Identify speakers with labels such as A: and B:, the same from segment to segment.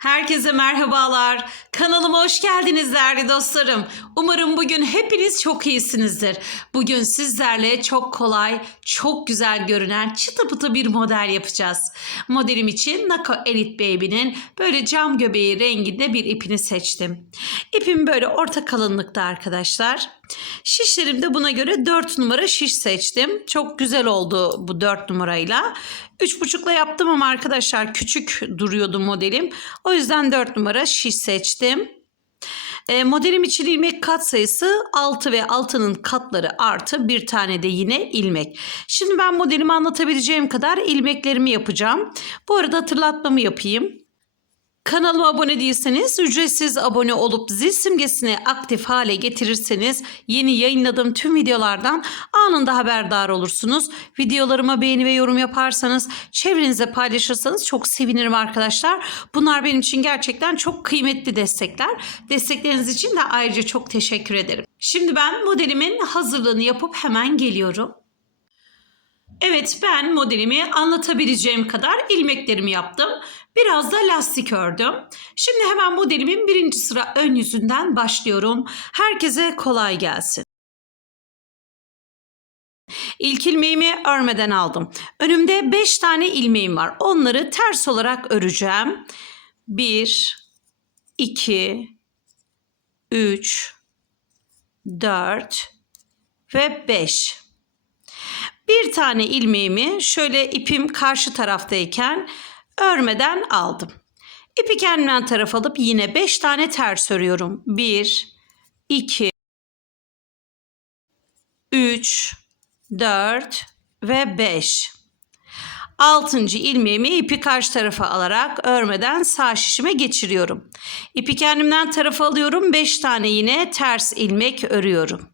A: Herkese merhabalar. Kanalıma hoş geldiniz değerli dostlarım. Umarım bugün hepiniz çok iyisinizdir. Bugün sizlerle çok kolay, çok güzel görünen çıtı pıtı bir model yapacağız. Modelim için Nako Elite Baby'nin böyle cam göbeği renginde bir ipini seçtim. İpim böyle orta kalınlıkta arkadaşlar. Şişlerim de buna göre 4 numara şiş seçtim. Çok güzel oldu bu 4 numarayla. 3,5'la yaptım ama arkadaşlar küçük duruyordu modelim. O yüzden 4 numara şiş seçtim. E, modelim için ilmek kat sayısı 6 ve 6'nın katları artı bir tane de yine ilmek. Şimdi ben modelimi anlatabileceğim kadar ilmeklerimi yapacağım. Bu arada hatırlatmamı yapayım. Kanalıma abone değilseniz ücretsiz abone olup zil simgesini aktif hale getirirseniz yeni yayınladığım tüm videolardan anında haberdar olursunuz. Videolarıma beğeni ve yorum yaparsanız çevrenize paylaşırsanız çok sevinirim arkadaşlar. Bunlar benim için gerçekten çok kıymetli destekler. Destekleriniz için de ayrıca çok teşekkür ederim. Şimdi ben modelimin hazırlığını yapıp hemen geliyorum. Evet ben modelimi anlatabileceğim kadar ilmeklerimi yaptım. Biraz da lastik ördüm. Şimdi hemen modelimin birinci sıra ön yüzünden başlıyorum. Herkese kolay gelsin. İlk ilmeğimi örmeden aldım. Önümde 5 tane ilmeğim var. Onları ters olarak öreceğim. 1 2 3 4 ve 5. Bir tane ilmeğimi şöyle ipim karşı taraftayken örmeden aldım. İpi kendimden taraf alıp yine 5 tane ters örüyorum. 1, 2, 3, 4 ve 5. Altıncı ilmeğimi ipi karşı tarafa alarak örmeden sağ şişime geçiriyorum. İpi kendimden tarafa alıyorum. 5 tane yine ters ilmek örüyorum.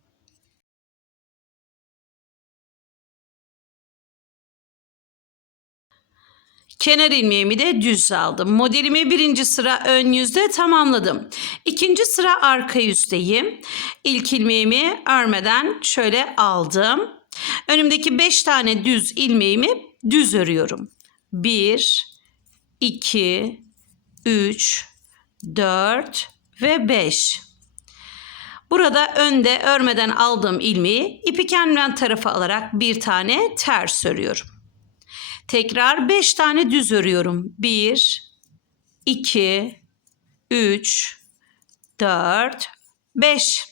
A: Kenar ilmeğimi de düz aldım. Modelimi birinci sıra ön yüzde tamamladım. İkinci sıra arka yüzdeyim. İlk ilmeğimi örmeden şöyle aldım. Önümdeki 5 tane düz ilmeğimi düz örüyorum. 1, 2, 3, 4 ve 5. Burada önde örmeden aldığım ilmeği ipi kendimden tarafa alarak bir tane ters örüyorum. Tekrar 5 tane düz örüyorum. 1, 2, 3, 4, 5.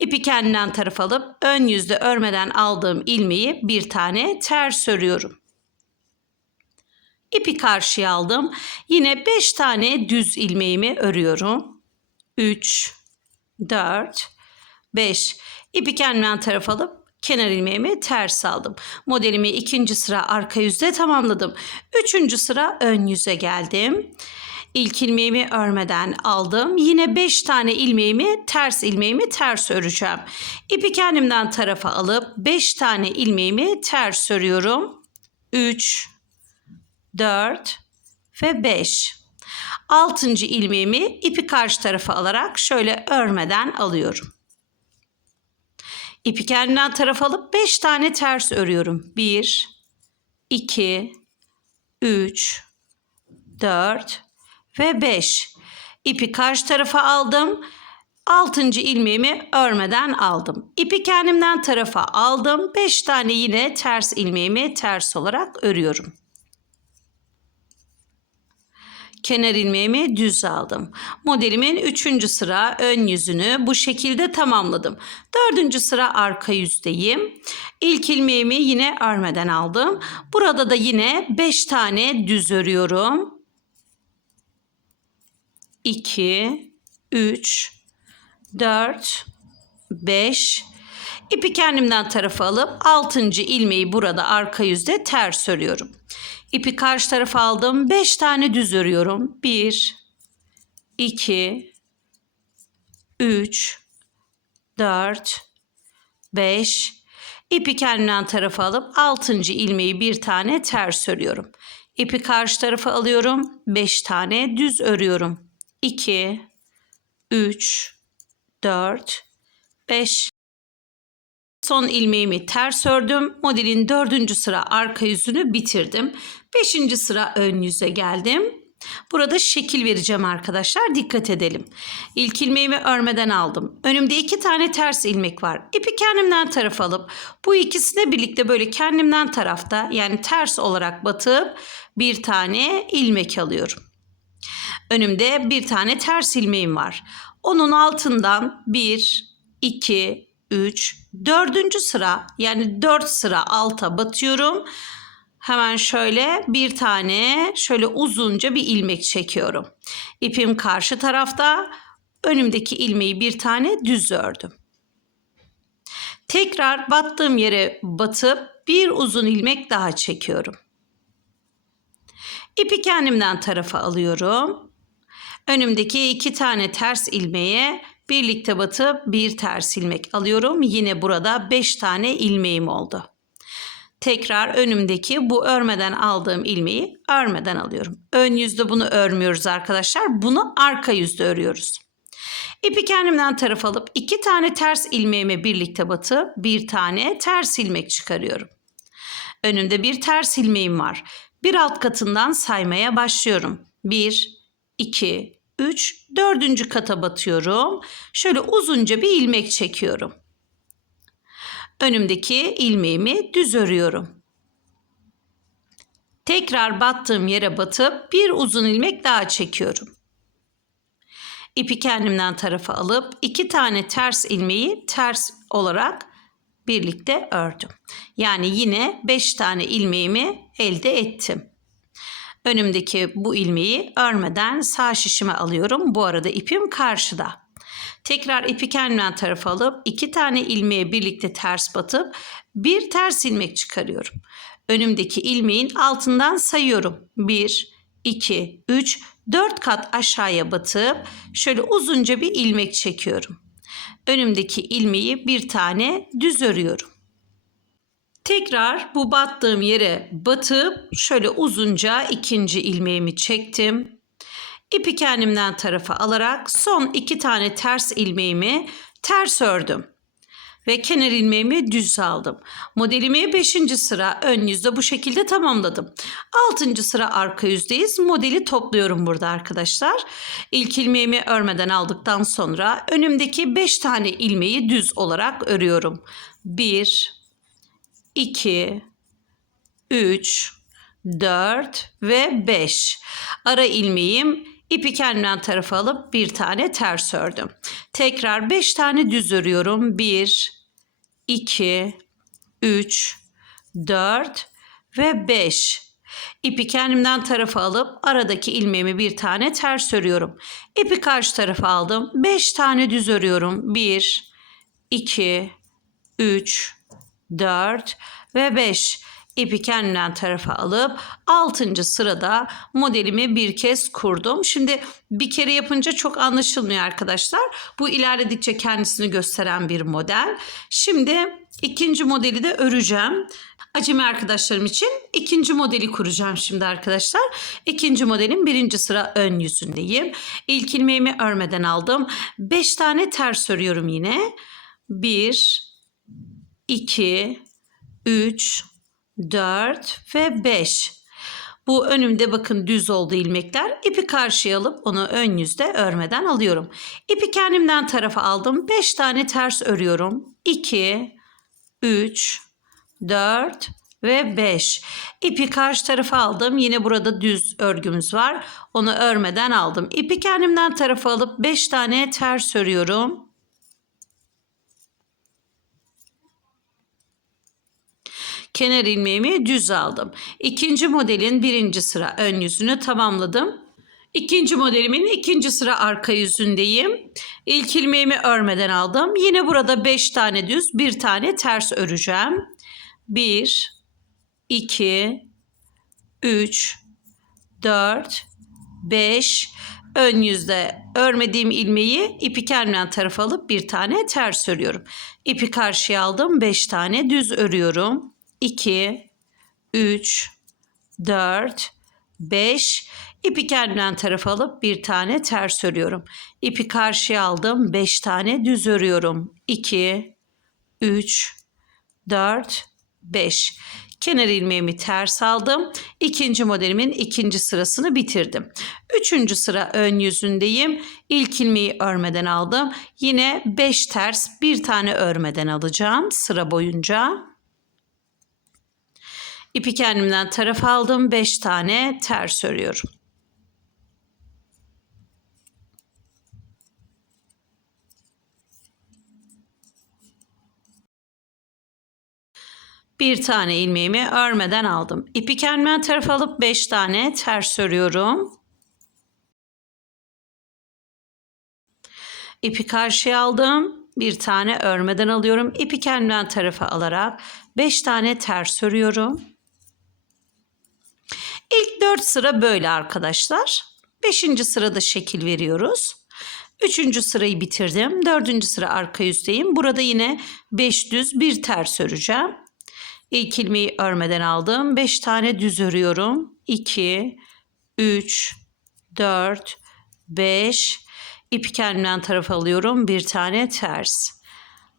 A: İpi kendinden taraf alıp ön yüzde örmeden aldığım ilmeği bir tane ters örüyorum. İpi karşıya aldım. Yine 5 tane düz ilmeğimi örüyorum. 3, 4, 5. İpi kendimden taraf alıp kenar ilmeğimi ters aldım. Modelimi ikinci sıra arka yüzde tamamladım. Üçüncü sıra ön yüze geldim. İlk ilmeğimi örmeden aldım. Yine 5 tane ilmeğimi ters ilmeğimi ters öreceğim. İpi kendimden tarafa alıp 5 tane ilmeğimi ters örüyorum. 3 4 ve 5. Altıncı ilmeğimi ipi karşı tarafa alarak şöyle örmeden alıyorum. İpi kendimden taraf alıp 5 tane ters örüyorum. 1, 2, 3, 4 ve 5. İpi karşı tarafa aldım. 6. ilmeğimi örmeden aldım. İpi kendimden tarafa aldım. 5 tane yine ters ilmeğimi ters olarak örüyorum kenar ilmeğimi düz aldım. Modelimin 3. sıra ön yüzünü bu şekilde tamamladım. 4. sıra arka yüzdeyim. İlk ilmeğimi yine örmeden aldım. Burada da yine 5 tane düz örüyorum. 2 3 4 5 İpi kendimden tarafa alıp 6. ilmeği burada arka yüzde ters örüyorum. İpi karşı tarafa aldım. 5 tane düz örüyorum. 1 2 3 4 5 İpi kendimden tarafa alıp 6. ilmeği bir tane ters örüyorum. İpi karşı tarafa alıyorum. 5 tane düz örüyorum. 2 3 4 5 Son ilmeğimi ters ördüm. Modelin dördüncü sıra arka yüzünü bitirdim. Beşinci sıra ön yüze geldim. Burada şekil vereceğim arkadaşlar. Dikkat edelim. İlk ilmeğimi örmeden aldım. Önümde iki tane ters ilmek var. İpi kendimden tarafa alıp bu ikisine birlikte böyle kendimden tarafta yani ters olarak batıp bir tane ilmek alıyorum. Önümde bir tane ters ilmeğim var. Onun altından 1, 2, 3, dördüncü sıra yani 4 sıra alta batıyorum. Hemen şöyle bir tane şöyle uzunca bir ilmek çekiyorum. İpim karşı tarafta. Önümdeki ilmeği bir tane düz ördüm. Tekrar battığım yere batıp bir uzun ilmek daha çekiyorum. İpi kendimden tarafa alıyorum. Önümdeki iki tane ters ilmeğe birlikte batıp bir ters ilmek alıyorum. Yine burada beş tane ilmeğim oldu. Tekrar önümdeki bu örmeden aldığım ilmeği örmeden alıyorum. Ön yüzde bunu örmüyoruz arkadaşlar. Bunu arka yüzde örüyoruz. İpi kendimden taraf alıp iki tane ters ilmeğime birlikte batıp bir tane ters ilmek çıkarıyorum. Önümde bir ters ilmeğim var. Bir alt katından saymaya başlıyorum. 1, 2, 3, dördüncü kata batıyorum. Şöyle uzunca bir ilmek çekiyorum. Önümdeki ilmeğimi düz örüyorum. Tekrar battığım yere batıp bir uzun ilmek daha çekiyorum. İpi kendimden tarafa alıp iki tane ters ilmeği ters olarak birlikte ördüm. Yani yine 5 tane ilmeğimi elde ettim. Önümdeki bu ilmeği örmeden sağ şişime alıyorum. Bu arada ipim karşıda. Tekrar ipi kendimden tarafa alıp iki tane ilmeğe birlikte ters batıp bir ters ilmek çıkarıyorum. Önümdeki ilmeğin altından sayıyorum. 1, 2, 3, 4 kat aşağıya batıp şöyle uzunca bir ilmek çekiyorum. Önümdeki ilmeği bir tane düz örüyorum. Tekrar bu battığım yere batıp şöyle uzunca ikinci ilmeğimi çektim. İpi kendimden tarafa alarak son iki tane ters ilmeğimi ters ördüm. Ve kenar ilmeğimi düz aldım. Modelimi 5. sıra ön yüzde bu şekilde tamamladım. 6. sıra arka yüzdeyiz. Modeli topluyorum burada arkadaşlar. İlk ilmeğimi örmeden aldıktan sonra önümdeki 5 tane ilmeği düz olarak örüyorum. 1, 2, 3, 4 ve 5. Ara ilmeğim ipi kendimden tarafa alıp bir tane ters ördüm. Tekrar 5 tane düz örüyorum. 1, 2, 3, 4 ve 5. İpi kendimden tarafa alıp aradaki ilmeğimi bir tane ters örüyorum. İpi karşı tarafa aldım. 5 tane düz örüyorum. 1, 2, 3, 4 ve 5 ipi kendimden tarafa alıp 6. sırada modelimi bir kez kurdum. Şimdi bir kere yapınca çok anlaşılmıyor arkadaşlar. Bu ilerledikçe kendisini gösteren bir model. Şimdi ikinci modeli de öreceğim. Acemi arkadaşlarım için ikinci modeli kuracağım şimdi arkadaşlar. İkinci modelin birinci sıra ön yüzündeyim. İlk ilmeğimi örmeden aldım. 5 tane ters örüyorum yine. 1, 2, 3, 4 ve 5. Bu önümde bakın düz oldu ilmekler. İpi karşıya alıp onu ön yüzde örmeden alıyorum. İpi kendimden tarafa aldım. 5 tane ters örüyorum. 2, 3, 4 ve 5. İpi karşı tarafa aldım. Yine burada düz örgümüz var. Onu örmeden aldım. İpi kendimden tarafa alıp 5 tane ters örüyorum. Kenar ilmeğimi düz aldım. İkinci modelin birinci sıra ön yüzünü tamamladım. İkinci modelimin ikinci sıra arka yüzündeyim. İlk ilmeğimi örmeden aldım. Yine burada 5 tane düz, bir tane ters öreceğim. 1 2 3 4 5 ön yüzde örmediğim ilmeği ipi kendimden tarafa alıp bir tane ters örüyorum. İpi karşıya aldım 5 tane düz örüyorum. 2, 3, 4, 5. İpi kendimden tarafa alıp bir tane ters örüyorum. İpi karşıya aldım. 5 tane düz örüyorum. 2, 3, 4, 5. Kenar ilmeğimi ters aldım. İkinci modelimin ikinci sırasını bitirdim. Üçüncü sıra ön yüzündeyim. İlk ilmeği örmeden aldım. Yine 5 ters bir tane örmeden alacağım sıra boyunca. İpi kendimden taraf aldım. 5 tane ters örüyorum. Bir tane ilmeğimi örmeden aldım. İpi kendimden taraf alıp 5 tane ters örüyorum. İpi karşıya aldım. Bir tane örmeden alıyorum. İpi kendimden tarafa alarak 5 tane ters örüyorum. İlk 4 sıra böyle arkadaşlar. 5. sırada şekil veriyoruz. Üçüncü sırayı bitirdim. Dördüncü sıra arka yüzdeyim. Burada yine 5 düz bir ters öreceğim. İlk ilmeği örmeden aldım. 5 tane düz örüyorum. 2, 3, 4, 5. İpi kendimden taraf alıyorum. Bir tane ters.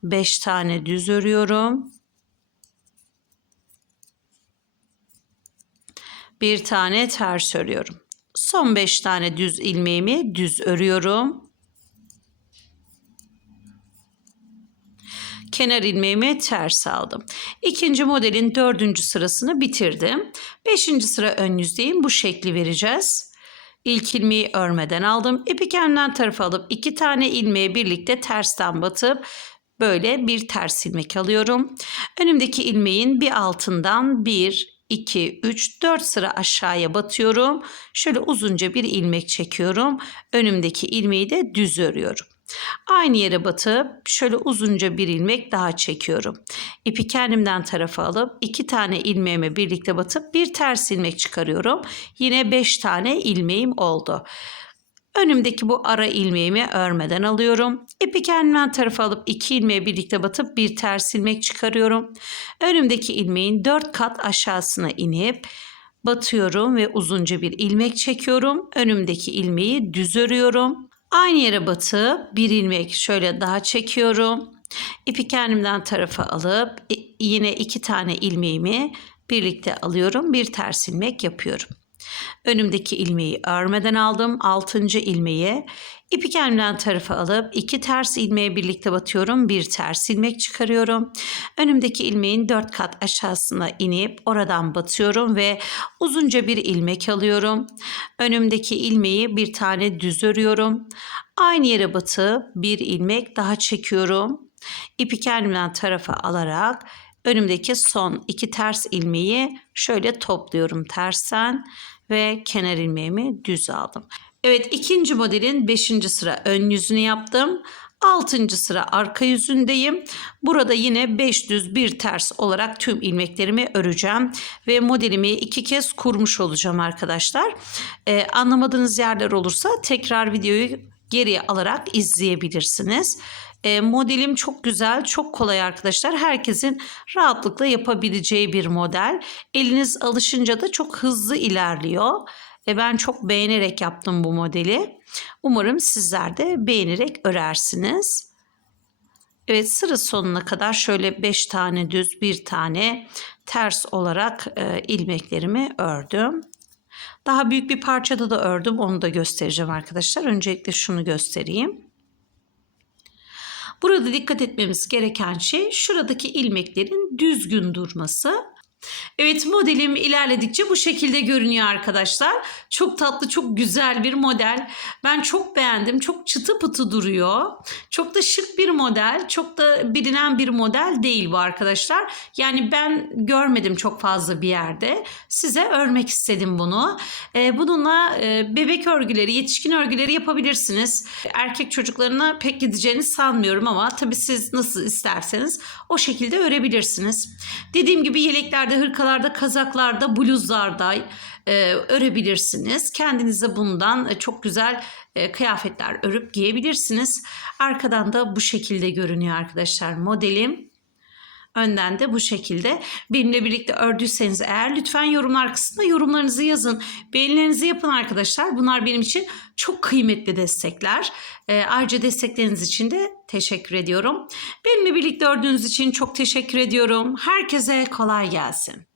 A: 5 tane düz örüyorum. Bir tane ters örüyorum. Son 5 tane düz ilmeğimi düz örüyorum. kenar ilmeğimi ters aldım. İkinci modelin dördüncü sırasını bitirdim. Beşinci sıra ön yüzdeyim. Bu şekli vereceğiz. İlk ilmeği örmeden aldım. İpi kendimden tarafa alıp iki tane ilmeği birlikte tersten batıp böyle bir ters ilmek alıyorum. Önümdeki ilmeğin bir altından bir, 2, 3, 4 sıra aşağıya batıyorum. Şöyle uzunca bir ilmek çekiyorum. Önümdeki ilmeği de düz örüyorum. Aynı yere batıp şöyle uzunca bir ilmek daha çekiyorum. İpi kendimden tarafa alıp iki tane ilmeğime birlikte batıp bir ters ilmek çıkarıyorum. Yine beş tane ilmeğim oldu. Önümdeki bu ara ilmeğimi örmeden alıyorum. İpi kendimden tarafa alıp iki ilmeğe birlikte batıp bir ters ilmek çıkarıyorum. Önümdeki ilmeğin dört kat aşağısına inip batıyorum ve uzunca bir ilmek çekiyorum. Önümdeki ilmeği düz örüyorum. Aynı yere batıp bir ilmek şöyle daha çekiyorum. İpi kendimden tarafa alıp yine iki tane ilmeğimi birlikte alıyorum. Bir ters ilmek yapıyorum. Önümdeki ilmeği örmeden aldım. Altıncı ilmeği ipi kendimden tarafa alıp iki ters ilmeği birlikte batıyorum. Bir ters ilmek çıkarıyorum. Önümdeki ilmeğin dört kat aşağısına inip oradan batıyorum ve uzunca bir ilmek alıyorum. Önümdeki ilmeği bir tane düz örüyorum. Aynı yere batıp bir ilmek daha çekiyorum. İpi kendimden tarafa alarak önümdeki son iki ters ilmeği şöyle topluyorum tersen ve kenar ilmeğimi düz aldım. Evet ikinci modelin beşinci sıra ön yüzünü yaptım. Altıncı sıra arka yüzündeyim. Burada yine 5 düz bir ters olarak tüm ilmeklerimi öreceğim. Ve modelimi iki kez kurmuş olacağım arkadaşlar. Ee, anlamadığınız yerler olursa tekrar videoyu geriye alarak izleyebilirsiniz. E, modelim çok güzel, çok kolay arkadaşlar. Herkesin rahatlıkla yapabileceği bir model. Eliniz alışınca da çok hızlı ilerliyor. Ve ben çok beğenerek yaptım bu modeli. Umarım sizler de beğenerek örersiniz. Evet sıra sonuna kadar şöyle 5 tane düz bir tane ters olarak e, ilmeklerimi ördüm. Daha büyük bir parçada da ördüm. Onu da göstereceğim arkadaşlar. Öncelikle şunu göstereyim. Burada dikkat etmemiz gereken şey şuradaki ilmeklerin düzgün durması. Evet modelim ilerledikçe bu şekilde görünüyor arkadaşlar. Çok tatlı, çok güzel bir model. Ben çok beğendim. Çok çıtı pıtı duruyor. Çok da şık bir model. Çok da bilinen bir model değil bu arkadaşlar. Yani ben görmedim çok fazla bir yerde. Size örmek istedim bunu. Ee, bununla e, bebek örgüleri, yetişkin örgüleri yapabilirsiniz. Erkek çocuklarına pek gideceğini sanmıyorum ama tabii siz nasıl isterseniz o şekilde örebilirsiniz. Dediğim gibi yeleklerde, hırkalarda, kazaklarda, bluzlarda e, örebilirsiniz. Kendinize bundan e, çok güzel e, kıyafetler örüp giyebilirsiniz. Arkadan da bu şekilde görünüyor arkadaşlar modelim. Önden de bu şekilde. Benimle birlikte ördüyseniz eğer lütfen yorumlar kısmında yorumlarınızı yazın. Beğenilerinizi yapın arkadaşlar. Bunlar benim için çok kıymetli destekler. E, ayrıca destekleriniz için de teşekkür ediyorum. Benimle birlikte ördüğünüz için çok teşekkür ediyorum. Herkese kolay gelsin.